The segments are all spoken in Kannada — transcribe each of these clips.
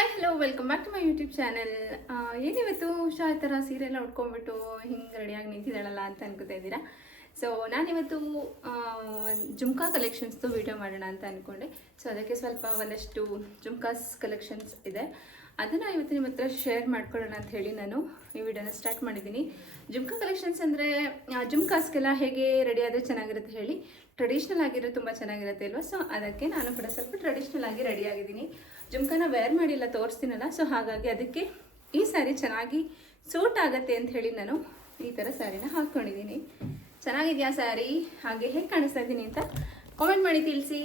Hi hello welcome back to my YouTube channel ಏನಿವತ್ತು ಹುಷಾರ್ ಈ ಥರ ಸೀರೆಲ್ಲ ಉಟ್ಕೊಂಡ್ಬಿಟ್ಟು ಹಿಂಗೆ ರೆಡಿಯಾಗಿ ನಿಂತಿದ್ದಾಳಲ್ಲ ಅಂತ ಅನ್ಕೋತಾ ಇದ್ದೀರಾ? ಸೊ ನಾನಿವತ್ತು ಜುಮ್ಕಾ ಕಲೆಕ್ಷನ್ಸ್ದು ವೀಡಿಯೋ ಮಾಡೋಣ ಅಂತ ಅಂದ್ಕೊಂಡೆ ಸೊ ಅದಕ್ಕೆ ಸ್ವಲ್ಪ ಒಂದಷ್ಟು ಜುಮ್ಕಾಸ್ ಕಲೆಕ್ಷನ್ಸ್ ಇದೆ. ಅದನ್ನು ಇವತ್ತು ನಿಮ್ಮ ಹತ್ರ ಶೇರ್ ಮಾಡ್ಕೊಳ್ಳೋಣ ಅಂತ ಹೇಳಿ ನಾನು ಈ ವಿಡಿಯೋನ ಸ್ಟಾರ್ಟ್ ಮಾಡಿದ್ದೀನಿ. ಜುಮ್ಕಾ ಕಲೆಕ್ಷನ್ಸ್ ಅಂದರೆ ಜುಮ್ಕಾಸ್ಗೆಲ್ಲ ಹೇಗೆ ರೆಡಿ ಆದರೆ ಚೆನ್ನಾಗಿರುತ್ತೆ ಹೇಳಿ. ಟ್ರೆಡಿಷ್ನಲ್ ಆಗಿರೋ ತುಂಬ ಚೆನ್ನಾಗಿರುತ್ತೆ ಅಲ್ವಾ? ಸೊ ಅದಕ್ಕೆ ನಾನು ಕೂಡ ಸ್ವಲ್ಪ ಟ್ರೆಡಿಷ್ನಲ್ ಆಗಿ ರೆಡಿ ಆಗಿದ್ದೀನಿ. ಜುಮ್ಕಾನ ವೇರ್ ಮಾಡಿಲ್ಲ, ತೋರಿಸ್ತೀನಲ್ಲ ಸೊ ಹಾಗಾಗಿ ಅದಕ್ಕೆ ಈ ಸ್ಯಾರಿ ಚೆನ್ನಾಗಿ ಸೂಟ್ ಆಗತ್ತೆ ಅಂತ ಹೇಳಿ ನಾನು ಈ ಥರ ಸ್ಯಾರಿನ ಹಾಕ್ಕೊಂಡಿದ್ದೀನಿ. ಚೆನ್ನಾಗಿದೆಯಾ ಸ್ಯಾರಿ ಹಾಗೆ ಹೇಗೆ ಕಾಣಿಸ್ತಾ ಇದ್ದೀನಿ ಅಂತ ಕಾಮೆಂಟ್ ಮಾಡಿ ತಿಳಿಸಿ.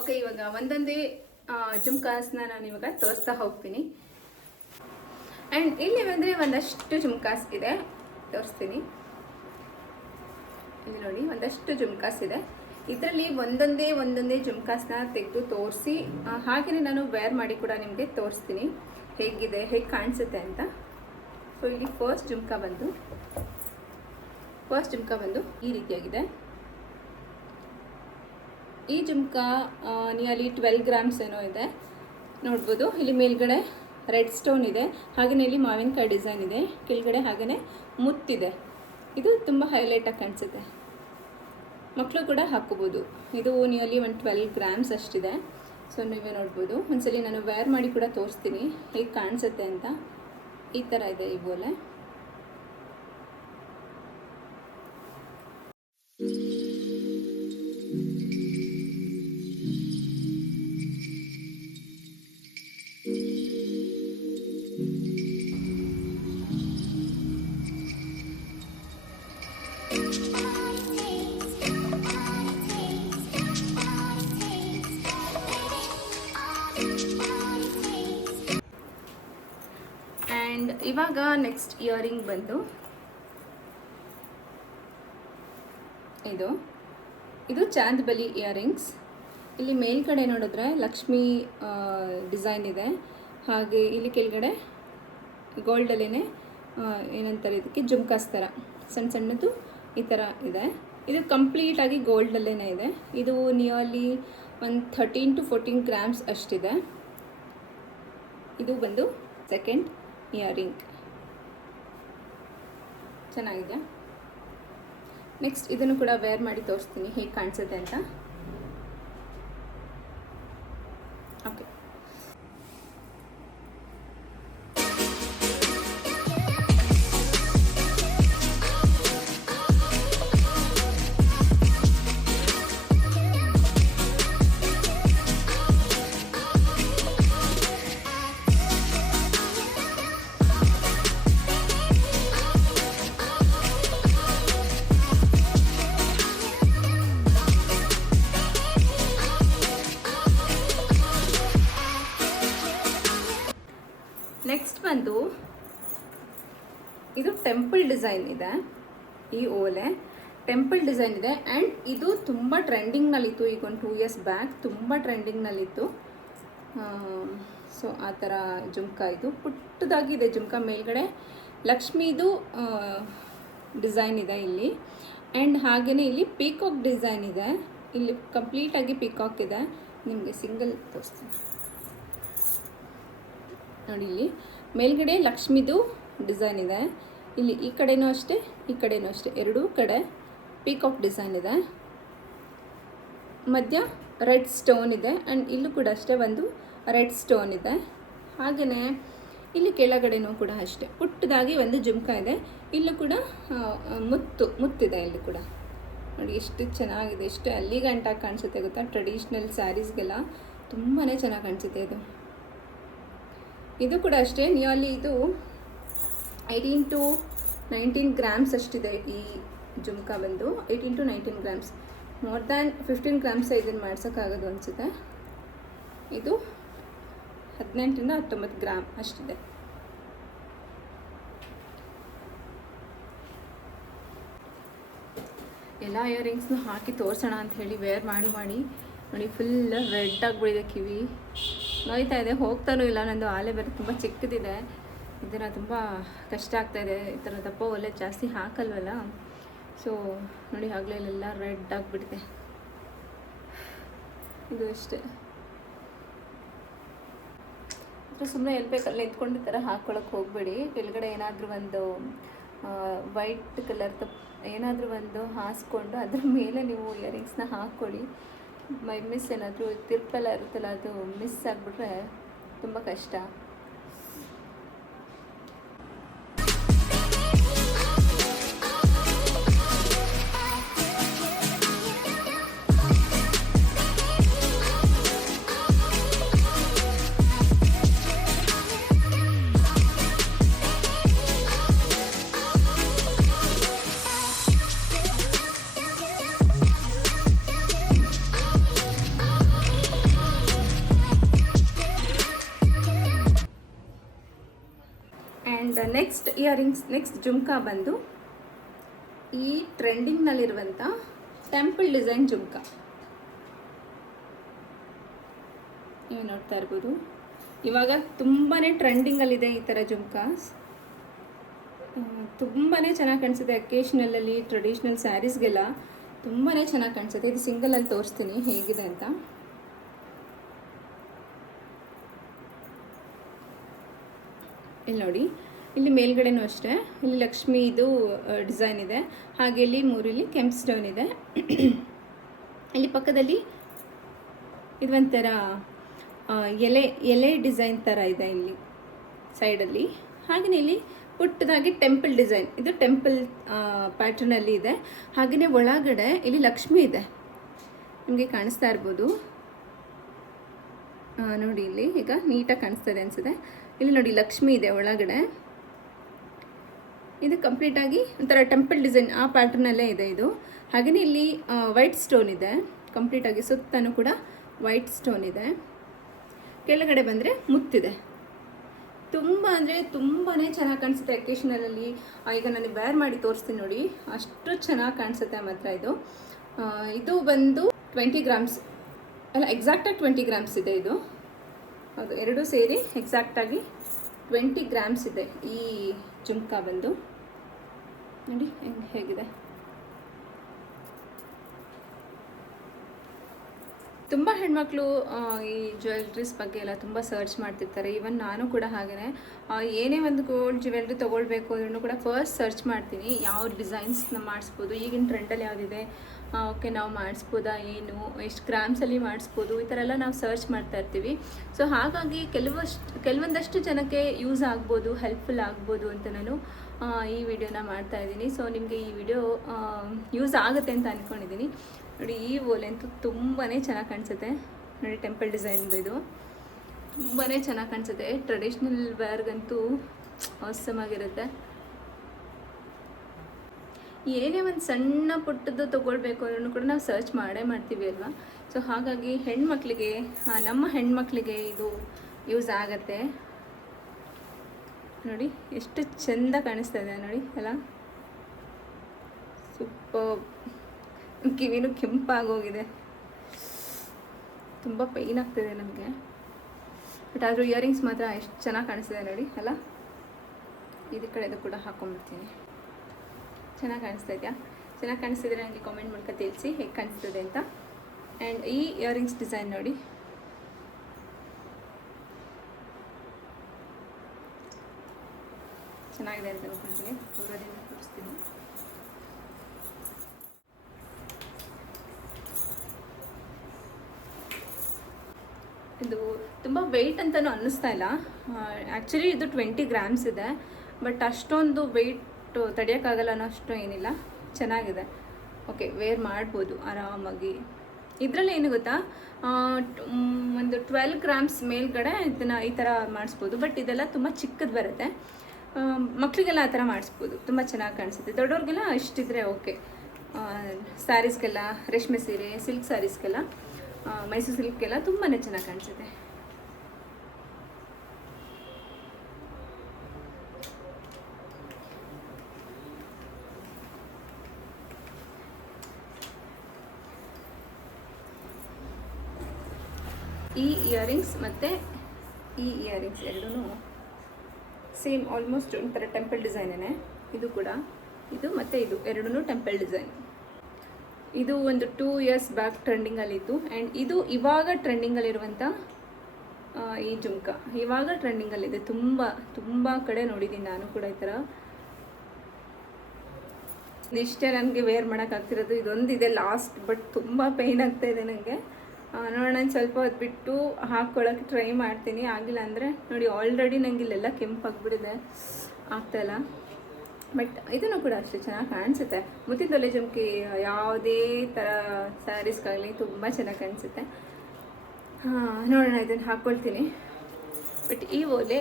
ಓಕೆ ಇವಾಗ ಒಂದೊಂದೇ ಜುಮ್ಕಾಸ್ನ ನಾನು ಇವಾಗ ತೋರಿಸ್ತಾ ಹೋಗ್ತೀನಿ. ಆ್ಯಂಡ್ ಇಲ್ಲಿ ಬಂದರೆ ಒಂದಷ್ಟು ಜುಮ್ಕಾಸ್ ಇದೆ. ತೋರಿಸ್ತೀನಿ. ಇಲ್ಲಿ ನೋಡಿ, ಒಂದಷ್ಟು ಜುಮ್ಕಾಸ್ ಇದೆ. ಇದರಲ್ಲಿ ಒಂದೊಂದೇ ಒಂದೊಂದೇ ಜುಮ್ಕಾಸ್ನ ತೆಗೆದು ತೋರಿಸಿ ಹಾಗೆಯೇ ನಾನು ವೇರ್ ಮಾಡಿ ಕೂಡ ನಿಮಗೆ ತೋರಿಸ್ತೀನಿ. ಹೇಗಿದೆ, ಹೇಗೆ ಕಾಣಿಸುತ್ತೆ ಅಂತ. ಸೊ ಇಲ್ಲಿ ಫಸ್ಟ್ ಜುಮ್ಕಾ ಬಂದು ಫಸ್ಟ್ ಜುಮ್ಕಾ ಬಂದು ಈ ರೀತಿಯಾಗಿದೆ. ಈ ಜುಮ್ಕಾ ನಿಯರ್ಲಿ ಟ್ವೆಲ್ ಗ್ರಾಮ್ಸ್ ಏನೋ ಇದೆ. ನೋಡ್ಬೋದು, ಇಲ್ಲಿ ಮೇಲ್ಗಡೆ ರೆಡ್ ಸ್ಟೋನ್ ಇದೆ. ಹಾಗೆಯೇ ಇಲ್ಲಿ ಮಾವಿನಕಾಯಿ ಡಿಸೈನ್ ಇದೆ. ಕೆಳಗಡೆ ಹಾಗೆಯೇ ಮುತ್ತಿದೆ ಇದು. ತುಂಬ ಹೈಲೈಟಾಗಿ ಕಾಣಿಸುತ್ತೆ. ಮಕ್ಕಳು ಕೂಡ ಹಾಕೋಬೋದು ಇದು ನಿಯರ್ಲಿ ಒಂದು ಟ್ವೆಲ್ ಗ್ರಾಮ್ಸ್ ಅಷ್ಟಿದೆ. ಸೊ ನೀವೇ ನೋಡ್ಬೋದು. ಒಂದ್ಸಲಿ ನಾನು ವೇರ್ ಮಾಡಿ ಕೂಡ ತೋರಿಸ್ತೀನಿ. ಹೇಗೆ ಕಾಣಿಸುತ್ತೆ ಅಂತ. ಈ ಥರ ಇದೆ ಈ ಬೋಲೆ. ಇವಾಗ ನೆಕ್ಸ್ಟ್ ಇಯರಿಂಗ್ ಬಂದು ಇದು. ಇದು ಚಾಂದ್ ಬಲಿ ಇಯರಿಂಗ್ಸ್ ಇಲ್ಲಿ ಮೇಲ್ಗಡೆ ನೋಡಿದ್ರೆ ಲಕ್ಷ್ಮಿ ಡಿಸೈನ್ ಇದೆ. ಹಾಗೆ ಇಲ್ಲಿ ಕೆಳಗಡೆ ಗೋಲ್ಡಲ್ಲೇ ಏನಂತಾರೆ ಇದಕ್ಕೆ, ಜುಮ್ಕಾಸ್ ಥರ ಸಣ್ಣ ಸಣ್ಣದು ಈ ಥರ ಇದೆ. ಇದು ಕಂಪ್ಲೀಟಾಗಿ ಗೋಲ್ಡಲ್ಲೇ ಇದೆ. ಇದು ನಿಯರ್ಲಿ ಒಂದು ಥರ್ಟೀನ್ ಟು ಫೋರ್ಟೀನ್ ಗ್ರಾಮ್ಸ್ ಅಷ್ಟಿದೆ. ಇದು ಬಂದು ಸೆಕೆಂಡ್ ಇಯರಿಂಗ್ ಚೆನ್ನಾಗಿದೆ. ನೆಕ್ಸ್ಟ್ ಇದನ್ನು ಕೂಡ ವೇರ್ ಮಾಡಿ ತೋರಿಸ್ತೀನಿ ಹೇಗೆ ಕಾಣಿಸುತ್ತೆ ಅಂತ. ಡಿಸೈನ್ ಇದೆ, ಈ ಓಲೆ. ಟೆಂಪಲ್ ಡಿಸೈನ್ ಇದೆ ಆ್ಯಂಡ್ ಇದು ತುಂಬ ಟ್ರೆಂಡಿಂಗ್ನಲ್ಲಿತ್ತು ಈಗ ಒಂದು ಟೂ ಇಯರ್ಸ್ ಬ್ಯಾಕ್ ತುಂಬ ಟ್ರೆಂಡಿಂಗ್ನಲ್ಲಿತ್ತು ಸೊ ಆ ಥರ ಜುಮ್ಕಾ ಇದು. ಪುಟ್ಟದಾಗಿದೆ ಜುಮ್ಕಾ, ಮೇಲ್ಗಡೆ ಲಕ್ಷ್ಮೀದು ಡಿಸೈನ್ ಇದೆ ಇಲ್ಲಿ. ಆ್ಯಂಡ್ ಹಾಗೆಯೇ ಇಲ್ಲಿ ಪೀಕಾಕ್ ಡಿಸೈನ್ ಇದೆ. ಇಲ್ಲಿ ಕಂಪ್ಲೀಟಾಗಿ ಪೀಕಾಕ್ ಇದೆ. ನಿಮಗೆ ಸಿಂಗಲ್ ತೋರಿಸ್ತೀನಿ. ನೋಡಿ ಇಲ್ಲಿ ಮೇಲ್ಗಡೆ ಲಕ್ಷ್ಮಿದು ಡಿಸೈನ್ ಇದೆ. ಇಲ್ಲಿ ಈ ಕಡೆಯೂ ಅಷ್ಟೇ, ಈ ಕಡೆಯೂ ಅಷ್ಟೇ. ಎರಡೂ ಕಡೆ ಪೀಕಾಕ್ ಡಿಸೈನ್ ಇದೆ. ಮಧ್ಯ ರೆಡ್ ಸ್ಟೋನ್ ಇದೆ ಆ್ಯಂಡ್ ಇಲ್ಲೂ ಕೂಡ ಅಷ್ಟೇ ಒಂದು ರೆಡ್ ಸ್ಟೋನ್ ಇದೆ. ಹಾಗೆಯೇ ಇಲ್ಲಿ ಕೆಳಗಡೆನೂ ಕೂಡ ಅಷ್ಟೇ. ಪುಟ್ಟದಾಗಿ ಒಂದು ಜುಮ್ಕ ಇದೆ. ಇಲ್ಲೂ ಕೂಡ ಮುತ್ತು, ಮುತ್ತಿದೆ ಇಲ್ಲಿ ಕೂಡ. ನೋಡಿ ಎಷ್ಟು ಚೆನ್ನಾಗಿದೆ, ಎಷ್ಟು ಅಲ್ಲಿ ಗಂಟಾಗಿ ಕಾಣಿಸುತ್ತೆ ಗೊತ್ತಾ? ಟ್ರೆಡಿಷ್ನಲ್ ಸ್ಯಾರೀಸ್ಗೆಲ್ಲ ತುಂಬಾ ಚೆನ್ನಾಗಿ ಕಾಣಿಸುತ್ತೆ ಇದು. ಇದು ಕೂಡ ಅಷ್ಟೇ ನಿಯರ್ಲಿ ಇದು ಏಯ್ಟೀನ್ ಟು ನೈನ್ಟೀನ್ ಗ್ರಾಮ್ಸ್ ಅಷ್ಟಿದೆ ಈ ಜುಮ್ಕಾ ಬಂದು. Eighteen to nineteen grams more than fifteen grams ಇದನ್ನು ಮಾಡ್ಸೋಕ್ಕಾಗೋದು ಅನಿಸುತ್ತೆ. ಇದು ಹದಿನೆಂಟರಿಂದ ಹತ್ತೊಂಬತ್ತು ಗ್ರಾಮ್ ಅಷ್ಟಿದೆ. ಎಲ್ಲ ಇಯರಿಂಗ್ಸ್ನು ಹಾಕಿ ತೋರಿಸೋಣ ಅಂತ ಹೇಳಿ ವೇರ್ ಮಾಡಿ ಮಾಡಿ. ನೋಡಿ ಫುಲ್ ರೆಡ್ ಆಗಿಬಿಡಿದೆ ಕಿವಿ. ನೋಯ್ತಾ ಇದೆ, ಹೋಗ್ತಾನೂ ಇಲ್ಲ, ನಂದು ಆಲೆ ಬೇರೆ ತುಂಬ ಚಿಕ್ಕದಿದೆ. ಇದನ್ನು ತುಂಬ ಕಷ್ಟ ಆಗ್ತಾಯಿದೆ ಈ ಥರ ದಪ್ಪ ಒಲೆ ಜಾಸ್ತಿ ಹಾಕಲ್ವಲ್ಲ? ಸೊ ನೋಡಿ ಆಗಲೇ ಇಲ್ಲೆಲ್ಲ ರೆಡ್ ಆಗಿಬಿಡುತ್ತೆ ಇದು ಅಷ್ಟೇ. ಸುಮ್ಮನೆ ಎಲ್ಲಿ ಬೇಕಲ್ಲ ನಿಂತ್ಕೊಂಡು ಈ ಥರ ಹಾಕ್ಕೊಳಕ್ಕೆ ಹೋಗಬೇಡಿ. ಕೆಳಗಡೆ ಏನಾದರೂ ಒಂದು ವೈಟ್ ಕಲರ್ ತಪ್ ಏನಾದರೂ ಒಂದು ಹಾಸ್ಕೊಂಡು ಅದ್ರ ಮೇಲೆ ನೀವು ಇಯರಿಂಗ್ಸ್ನ ಹಾಕ್ಕೊಳ್ಳಿ ಮೈ ಮಿಸ್ ಏನಾದರೂ ತಿರ್ಪೆಲ್ಲ ಇರುತ್ತಲ್ಲ, ಅದು ಮಿಸ್ ಆಗಿಬಿಟ್ರೆ ತುಂಬ ಕಷ್ಟ. ಇಯರಿಂಗ್ಸ್ ನೆಕ್ಸ್ಟ್ ಜುಮ್ಕಾ ಬಂದು ಈ ಟ್ರೆಂಡಿಂಗ್ನಲ್ಲಿರುವಂಥ ಟೆಂಪಲ್ ಡಿಸೈನ್ ಜುಮ್ಕಾ. ನೀವು ನೋಡ್ತಾ ಇರ್ಬೋದು. ಇವಾಗ ತುಂಬಾ ಟ್ರೆಂಡಿಂಗಲ್ಲಿದೆ ಈ ಥರ ಜುಮ್ಕಾಸ್. ತುಂಬಾ ಚೆನ್ನಾಗಿ ಕಾಣಿಸುತ್ತೆ ಅಕೇಶ್ನಲಲ್ಲಿ ಟ್ರೆಡಿಷ್ನಲ್ ಸ್ಯಾರೀಸ್ಗೆಲ್ಲ ತುಂಬಾ ಚೆನ್ನಾಗಿ ಕಾಣಿಸುತ್ತೆ ಇದು ಸಿಂಗಲಲ್ಲಿ ತೋರಿಸ್ತೀನಿ ಹೇಗಿದೆ ಅಂತ. ಇಲ್ಲಿ ನೋಡಿ. ಇಲ್ಲಿ ಮೇಲ್ಗಡೆನೂ ಅಷ್ಟೇ. ಇಲ್ಲಿ ಲಕ್ಷ್ಮಿ ಇದು ಡಿಸೈನ್ ಇದೆ. ಹಾಗೆ ಇಲ್ಲಿ ಮೂರಲ್ಲಿ ಕೆಂಪ್ ಸ್ಟೋನ್ ಇದೆ. ಇಲ್ಲಿ ಪಕ್ಕದಲ್ಲಿ ಇದು ಒಂಥರ ಎಲೆ ಎಲೆ ಡಿಸೈನ್ ಥರ ಇದೆ ಇಲ್ಲಿ ಸೈಡಲ್ಲಿ. ಹಾಗೆಯೇ ಇಲ್ಲಿ ಪುಟ್ಟದಾಗಿ ಟೆಂಪಲ್ ಡಿಸೈನ್. ಇದು ಟೆಂಪಲ್ ಪ್ಯಾಟರ್ನಲ್ಲಿ ಇದೆ. ಹಾಗೆಯೇ ಒಳಗಡೆ ಇಲ್ಲಿ ಲಕ್ಷ್ಮಿ ಇದೆ. ನಿಮಗೆ ಕಾಣಿಸ್ತಾ ಇರ್ಬೋದು. ನೋಡಿ ಇಲ್ಲಿ ಈಗ ನೀಟಾಗಿ ಕಾಣಿಸ್ತದೆ ಅನಿಸುತ್ತೆ. ಇಲ್ಲಿ ನೋಡಿ ಲಕ್ಷ್ಮಿ ಇದೆ ಒಳಗಡೆ. ಇದು ಕಂಪ್ಲೀಟಾಗಿ ಒಂಥರ ಟೆಂಪಲ್ ಡಿಸೈನ್ ಆ ಪ್ಯಾಟರ್ನಲ್ಲೇ ಇದೆ ಇದು. ಹಾಗೆಯೇ ಇಲ್ಲಿ ವೈಟ್ ಸ್ಟೋನ್ ಇದೆ. ಕಂಪ್ಲೀಟಾಗಿ ಸುತ್ತನೂ ಕೂಡ ವೈಟ್ ಸ್ಟೋನ್ ಇದೆ. ಕೆಳಗಡೆ ಬಂದರೆ ಮುತ್ತಿದೆ. ತುಂಬ ಅಂದರೆ ತುಂಬಾ ಚೆನ್ನಾಗಿ ಕಾಣಿಸುತ್ತೆ ಅಕೇಶನಲಲ್ಲಿ ಈಗ ನಾನು ಬ್ಯಾರ್ ಮಾಡಿ ತೋರಿಸ್ತೀನಿ ನೋಡಿ. ಅಷ್ಟು ಚೆನ್ನಾಗಿ ಕಾಣಿಸುತ್ತೆ ಮಾತ್ರ ಇದು. ಇದು ಬಂದು ಟ್ವೆಂಟಿ ಗ್ರಾಮ್ಸ್ ಅಲ್ಲ ಎಕ್ಸಾಕ್ಟಾಗಿ ಟ್ವೆಂಟಿ ಗ್ರಾಮ್ಸ್ ಇದೆ ಇದು. ಹೌದು, ಎರಡೂ ಸೇರಿ ಎಕ್ಸಾಕ್ಟಾಗಿ ಟ್ವೆಂಟಿ ಗ್ರಾಮ್ಸ್ ಇದೆ ಈ ಜುಮ್ಕಾ ಬಂದು. ನೋಡಿ ಹೆಂಗೆ ಹೇಗಿದೆ. ತುಂಬ ಹೆಣ್ಮಕ್ಳು ಈ ಜ್ಯುವೆಲ್ರೀಸ್ ಬಗ್ಗೆ ಎಲ್ಲ ತುಂಬ ಸರ್ಚ್ ಮಾಡ್ತಿರ್ತಾರೆ. ಈವನ್ ನಾನು ಕೂಡ ಹಾಗೆಯೇ ಏನೇ ಒಂದು ಗೋಲ್ಡ್ ಜ್ಯುವೆಲ್ರಿ ತೊಗೊಳ್ಬೇಕು ಅಂದ್ರೂ ಕೂಡ ಫಸ್ಟ್ ಸರ್ಚ್ ಮಾಡ್ತೀನಿ. ಯಾವ ಡಿಸೈನ್ಸ್ನ ಮಾಡಿಸ್ಬೋದು, ಈಗಿನ ಟ್ರೆಂಡಲ್ಲಿ ಯಾವುದಿದೆ ಓಕೆ ನಾವು ಮಾಡಿಸ್ಬೋದಾ, ಏನು, ಎಷ್ಟು ಗ್ರಾಮ್ಸಲ್ಲಿ ಮಾಡಿಸ್ಬೋದು, ಈ ಥರ ಎಲ್ಲ ನಾವು ಸರ್ಚ್ ಮಾಡ್ತಾ ಇರ್ತೀವಿ. ಸೊ ಹಾಗಾಗಿ ಕೆಲವಷ್ಟು, ಕೆಲವೊಂದಷ್ಟು ಜನಕ್ಕೆ ಯೂಸ್ ಆಗ್ಬೋದು ಹೆಲ್ಪ್ಫುಲ್ ಆಗ್ಬೋದು ಅಂತ ನಾನು ಈ ವಿಡಿಯೋನ ಮಾಡ್ತಾ ಇದ್ದೀನಿ. ಸೊ ನಿಮಗೆ ಈ ವಿಡಿಯೋ ಯೂಸ್ ಆಗುತ್ತೆ ಅಂತ ಅಂದ್ಕೊಂಡಿದ್ದೀನಿ ನೋಡಿ, ಈ ಓಲೆ ಅಂತೂ ತುಂಬಾ ಚೆನ್ನಾಗಿ ಕಾಣಿಸುತ್ತೆ. ನೋಡಿ ಟೆಂಪಲ್ ಡಿಸೈನ್ದು ಇದು. ತುಂಬಾ ಚೆನ್ನಾಗಿ ಕಾಣಿಸುತ್ತೆ. ಟ್ರೆಡಿಷ್ನಲ್ ವೇರ್ಗಂತೂ ಅವಸಮಾಗಿರುತ್ತೆ ಏನೇ ಒಂದು ಸಣ್ಣ ಪುಟ್ಟದ್ದು ತೊಗೊಳ್ಬೇಕು ಅನ್ನೋನು ಕೂಡ ನಾವು ಸರ್ಚ್ ಮಾಡೇ ಮಾಡ್ತೀವಿ ಅಲ್ವಾ? ಸೊ ಹಾಗಾಗಿ ಹೆಣ್ಮಕ್ಳಿಗೆ ನಮ್ಮ ಹೆಣ್ಮಕ್ಳಿಗೆ ಇದು ಯೂಸ್ ಆಗತ್ತೆ. ನೋಡಿ, ಎಷ್ಟು ಚೆಂದ ಕಾಣಿಸ್ತಾ ಇದೆ ನೋಡಿ ಅಲ್ಲ ಸೂಪರ್. ಕಿವಿನೂ ಕೆಂಪಾಗೋಗಿದೆ. ತುಂಬ ಪೈನ್ ಆಗ್ತಿದೆ ನಮಗೆ. ಬಟ್ ಆದರೂ ಇಯರಿಂಗ್ಸ್ ಮಾತ್ರ ಎಷ್ಟು ಚೆನ್ನಾಗಿ ಕಾಣಿಸ್ತಿದೆ ನೋಡಿ ಅಲ್ಲ ಇದು ಕಡೆದು ಕೂಡ ಹಾಕೊಂಡ್ಬಿಡ್ತೀನಿ ಚೆನ್ನಾಗಿ ಕಾಣಿಸ್ತಾ ಇದೆಯಾ? ಚೆನ್ನಾಗಿ ಕಾಣಿಸ್ತಿದ್ರೆ ನನಗೆ ಕಾಮೆಂಟ್ ಮೂಲಕ ತಿಳಿಸಿ, ಹೇಗೆ ಕಾಣಿಸ್ತದೆ ಅಂತ. ಆ್ಯಂಡ್ ಈ ಇಯರಿಂಗ್ಸ್ ಡಿಸೈನ್ ನೋಡಿ ಚೆನ್ನಾಗಿದೆ ಅಂತ ಅನ್ಕೊಂತೀನಿ ಇದು ತುಂಬ ವೆಯ್ಟ್ ಅಂತಲೂ ಅನ್ನಿಸ್ತಾ ಇಲ್ಲ. ಆ್ಯಕ್ಚುಲಿ ಇದು ಟ್ವೆಂಟಿ ಗ್ರಾಮ್ಸ್ ಇದೆ. ಬಟ್ ಅಷ್ಟೊಂದು ವೆಯ್ಟ್ ತಡೆಯೋಕ್ಕಾಗಲ್ಲ ಅನ್ನೋ ಅಷ್ಟು ಏನಿಲ್ಲ. ಚೆನ್ನಾಗಿದೆ. ಓಕೆ ವೇರ್ ಮಾಡ್ಬೋದು ಆರಾಮಾಗಿ. ಇದರಲ್ಲಿ ಏನು ಗೊತ್ತಾ? ಒಂದು ಟ್ವೆಲ್ ಗ್ರಾಮ್ಸ್ ಮೇಲ್ಗಡೆ ಇದನ್ನು ಈ ಥರ ಮಾಡಿಸ್ಬೋದು. ಬಟ್ ಇದೆಲ್ಲ ತುಂಬ ಚಿಕ್ಕದು ಬರುತ್ತೆ. ಮಕ್ಕಳಿಗೆಲ್ಲ ಆ ಥರ ಮಾಡಿಸ್ಬೋದು. ತುಂಬ ಚೆನ್ನಾಗಿ ಕಾಣಿಸುತ್ತೆ. ದೊಡ್ಡವ್ರಿಗೆಲ್ಲ ಇಷ್ಟಿದ್ರೆ ಓಕೆ. ಸ್ಯಾರೀಸ್ಗೆಲ್ಲ ರೇಷ್ಮೆ ಸೀರೆ, ಸಿಲ್ಕ್ ಸ್ಯಾರೀಸ್ಗೆಲ್ಲ ಮೈಸೂರು ಸಿಲ್ಕ್ಗೆಲ್ಲ ತುಂಬಾ ಚೆನ್ನಾಗಿ ಕಾಣಿಸುತ್ತೆ. ಈ ಇಯರಿಂಗ್ಸ್ ಮತ್ತು ಈ ಇಯರಿಂಗ್ಸ್ ಎರಡೂ ಸೇಮ್ ಆಲ್ಮೋಸ್ಟ್ ಒಂಥರ ಟೆಂಪಲ್ ಡಿಸೈನೇ ಇದು ಕೂಡ. ಇದು ಮತ್ತು ಇದು. ಎರಡೂ ಟೆಂಪಲ್ ಡಿಸೈನ್ ಇದು ಒಂದು ಟೂ ಇಯರ್ಸ್ ಬ್ಯಾಕ್ ಟ್ರೆಂಡಿಂಗಲ್ಲಿತ್ತು ಆ್ಯಂಡ್ ಇದು ಇವಾಗ ಟ್ರೆಂಡಿಂಗಲ್ಲಿರುವಂಥ ಈ ಜುಮ್ಕ. ಇವಾಗ ಟ್ರೆಂಡಿಂಗಲ್ಲಿದೆ ತುಂಬ ತುಂಬ ಕಡೆ ನೋಡಿದ್ದೀನಿ ನಾನು ಕೂಡ ಈ ಥರ. ಇಷ್ಟೇ ನನಗೆ ವೇರ್ ಮಾಡೋಕ್ಕಾಗ್ತಿರೋದು ಇದೊಂದಿದೆ ಲಾಸ್ಟ್ ಬಟ್ ತುಂಬ ಪೇಯ್ನ್ ಆಗ್ತಾಯಿದೆ ನನಗೆ ನೋಡೋಣ ಸ್ವಲ್ಪ ಹೊತ್ತು ಬಿಟ್ಟು ಹಾಕ್ಕೊಳ್ಳೋಕ್ಕೆ ಟ್ರೈ ಮಾಡ್ತೀನಿ. ಆಗಿಲ್ಲ ಅಂದರೆ ನೋಡಿ ಆಲ್ರೆಡಿ ನನಗೆ ಇಲ್ಲೆಲ್ಲ ಕೆಂಪಾಗ್ಬಿಟ್ಟಿದೆ ಆಗ್ತಾಯಿಲ್ಲ ಬಟ್ ಇದನ್ನು ಕೂಡ ಅಷ್ಟೇ ಚೆನ್ನಾಗಿ ಕಾಣಿಸುತ್ತೆ. ಮುತ್ತಿದ್ದಲ್ಲಿ ಜುಮ್ಕಿ, ಯಾವುದೇ ಥರ ಸ್ಯಾರೀಸ್ಗಾಗಲಿ ತುಂಬ ಚೆನ್ನಾಗಿ ಕಾಣಿಸುತ್ತೆ. ಹಾಂ ನೋಡೋಣ ಇದನ್ನು ಹಾಕ್ಕೊಳ್ತೀನಿ ಬಟ್ ಈ ಓಲೆ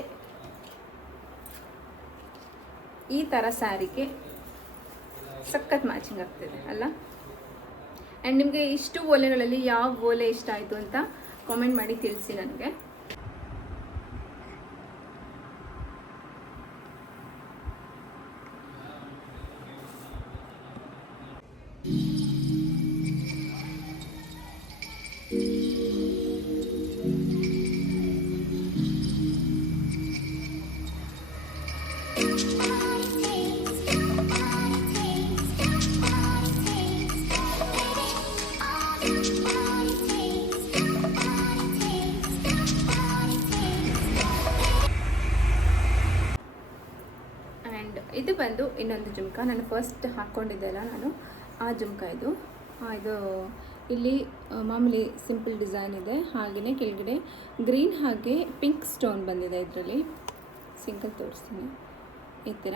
ಈ ಥರ ಸ್ಯಾರಿಗೆ ಸಖತ್ ಮ್ಯಾಚಿಂಗ್ ಆಗ್ತಿದೆ, ಅಲ್ಲ? ಆ್ಯಂಡ್ ನಿಮಗೆ ಇಷ್ಟು ಓಲೆಗಳಲ್ಲಿ ಯಾವ ಓಲೆ ಇಷ್ಟ ಆಯಿತು ಅಂತ ಕಾಮೆಂಟ್ ಮಾಡಿ ತಿಳಿಸಿ ನನಗೆ. ಆ್ಯಂಡ್ ಇದು ಬಂದು ಇನ್ನೊಂದು ಜುಮ್ಕ. ನಾನು ಫಸ್ಟ್ ಹಾಕ್ಕೊಂಡಿದ್ದೆ ಅಲ್ಲ ನಾನು. ಆ ಜುಮ್ಕ ಇದು. ಇದು ಇಲ್ಲಿ ಮಾಮೂಲಿ ಸಿಂಪಲ್ ಡಿಸೈನ್ ಇದೆ. ಹಾಗೆಯೇ ಕೆಳಗಡೆ ಗ್ರೀನ್ ಹಾಗೆ ಪಿಂಕ್ ಸ್ಟೋನ್ ಬಂದಿದೆ ಇದರಲ್ಲಿ. ಸಿಂಗಲ್ ತೋರಿಸ್ತೀನಿ. ಈ ಥರ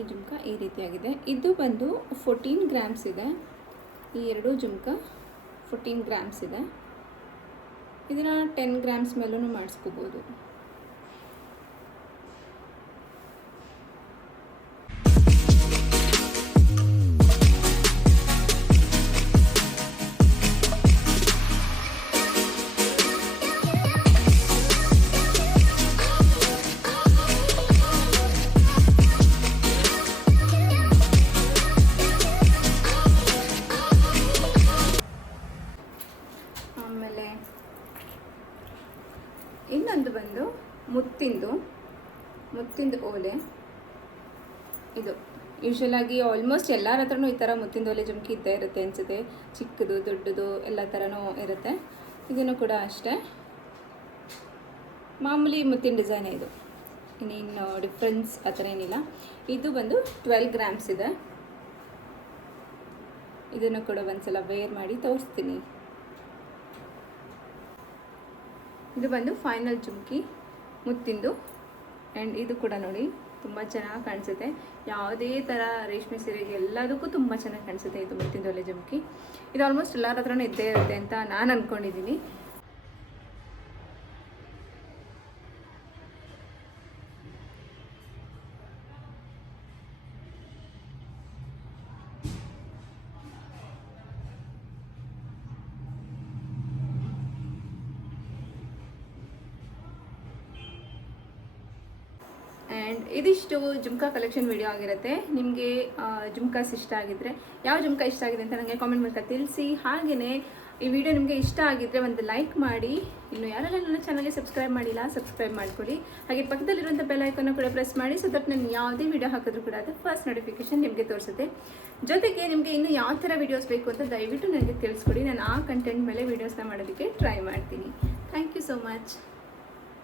ಈ ಜುಮ್ಕ ಈ ರೀತಿಯಾಗಿದೆ. ಇದು ಬಂದು ಫೋರ್ಟೀನ್ ಗ್ರಾಮ್ಸ್ ಇದೆ. ಈ ಎರಡು ಜುಮ್ಕ ಫೋರ್ಟೀನ್ ಗ್ರಾಮ್ಸ್ ಇದೆ. ಇದನ್ನು ಟೆನ್ ಗ್ರಾಮ್ಸ್ ಮೇಲೂ ಮಾಡಿಸ್ಕೋಬೋದು. ಯೂಶ್ವಲ್ ಆಗಿ ಆಲ್ಮೋಸ್ಟ್ ಎಲ್ಲರ ಹತ್ರನು ಈ ಥರ ಮುತ್ತಿನ ದೋಲೆ ಜುಮ್ಕಿ ಇದ್ದೇ ಇರುತ್ತೆ ಅನಿಸುತ್ತೆ. ಚಿಕ್ಕದು, ದೊಡ್ಡದು ಎಲ್ಲ ಥರನೂ ಇರುತ್ತೆ. ಇದನ್ನು ಕೂಡ ಅಷ್ಟೇ. ಮಾಮೂಲಿ ಮುತ್ತಿನ ಡಿಸೈನ್ ಇದು. ಇನ್ನೇನು ಡಿಫ್ರೆನ್ಸ್ ಆ ಥರ ಏನಿಲ್ಲ. ಇದು ಬಂದು ಟ್ವೆಲ್ ಗ್ರಾಮ್ಸ್ ಇದೆ. ಇದನ್ನು ಕೂಡ ಒಂದ್ಸಲ ವೇರ್ ಮಾಡಿ ತೋರಿಸ್ತೀನಿ. ಇದು ಬಂದು ಫೈನಲ್ ಜುಮ್ಕಿ ಮುತ್ತಿಂದು. ಆ್ಯಂಡ್ ಇದು ಕೂಡ ನೋಡಿ. ತುಂಬ ಚೆನ್ನಾಗಿ ಕಾಣಿಸುತ್ತೆ. ಯಾವುದೇ ಥರ ರೇಷ್ಮೆ ಸೀರೆಗೆ ಎಲ್ಲದಕ್ಕೂ ತುಂಬ ಚೆನ್ನಾಗಿ ಕಾಣಿಸುತ್ತೆ. ಇದು ಮುತ್ತಿನ ಜುಮ್ಕಿ. ಇದು ಆಲ್ಮೋಸ್ಟ್ ಎಲ್ಲರ ಹತ್ರನೂ ಇದ್ದೇ ಇರುತ್ತೆ ಅಂತ ನಾನು ಅಂದ್ಕೊಂಡಿದ್ದೀನಿ ಇದಿಷ್ಟು ಜುಮ್ಕಾ ಕಲೆಕ್ಷನ್ ವಿಡಿಯೋ ಆಗಿರುತ್ತೆ. ನಿಮಗೆ ಜುಮ್ಕಾಸ್ ಇಷ್ಟ ಆಗಿದ್ರೆ, ಯಾವ ಜುಮ್ಕಾ ಇಷ್ಟ ಆಗಿದೆ ಅಂತ ನನಗೆ ಕಾಮೆಂಟ್ ಮೂಲಕ ತಿಳಿಸಿ. ಹಾಗೆಯೇ ಈ ವಿಡಿಯೋ ನಿಮಗೆ ಇಷ್ಟ ಆಗಿದ್ರೆ ಒಂದು ಲೈಕ್ ಮಾಡಿ. ಇನ್ನು ಯಾರೆಲ್ಲ ನನ್ನ ಚಾನಲ್ಗೆ ಸಬ್ಸ್ಕ್ರೈಬ್ ಮಾಡಿಲ್ಲ ಸಬ್ಸ್ಕ್ರೈಬ್ ಮಾಡ್ಕೊಳ್ಳಿ. ಹಾಗೆ ಪಕ್ಕದಲ್ಲಿರುವಂಥ ಬೆಲ್ ಐಕನ್ನು ಕೂಡ ಪ್ರೆಸ್ ಮಾಡಿ. ಸೊ ದಟ್ ನಾನು ಯಾವುದೇ ವಿಡಿಯೋ ಹಾಕಿದ್ರು ಕೂಡ ಅದು ಫಸ್ಟ್ ನೋಟಿಫಿಕೇಶನ್ ನಿಮಗೆ ತೋರಿಸುತ್ತೆ. ಜೊತೆಗೆ ನಿಮಗೆ ಇನ್ನು ಯಾವ ಥರ ವಿಡಿಯೋಸ್ ಬೇಕು ಅಂತ ದಯವಿಟ್ಟು ನನಗೆ ತಿಳಿಸ್ಕೊಡಿ. ನಾನು ಆ ಕಂಟೆಂಟ್ ಮೇಲೆ ವೀಡಿಯೋಸ್ನ ಮಾಡೋದಕ್ಕೆ ಟ್ರೈ ಮಾಡ್ತೀನಿ. Thank you so much